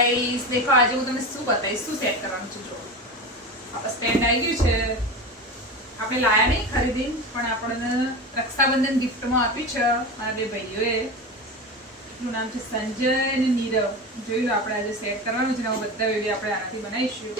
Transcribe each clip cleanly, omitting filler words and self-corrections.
Guys દેખો આજે હું તમને શું બતાવીશ, શું સેટ કરવાનું છે. જો આપણા સ્ટેન્ડ આવી ગયું છે. આપણે લાયા નહીં ખરીદી, પણ આપણને રક્ષાબંધન ગિફ્ટમાં આપ્યું છે મારા બે ભાઈઓએ. એનું નામ છે સંજય અને નીરવ. જોઈ લો, આપણે આજે સેટ કરવાનું છે ને બધા વિડીયો આપણે આનાથી બનાવીશું.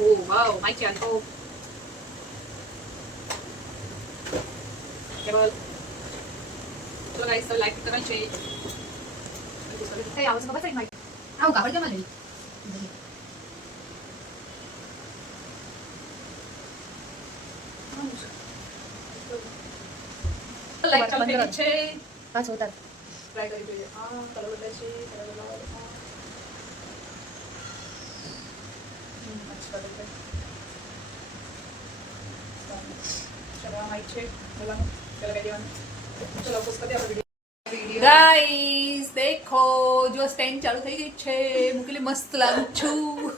Oh wow, my channel. Cable. So guys, so like the share. Hey, I was about to say my. Aku kabar dia mana ni? Like kalau pergi cek. Pas hotel. Try kali dulu. Kalau boleh cek, kalau boleh. अच्छा लगता है. चलो mic check. बोला चलो video. चलो post करते हैं video. Guys દેખો, જો સ્ટેન્ડ ચાલુ થઈ ગઈ છે. મૂકેલી મસ્ત લાગુ છું.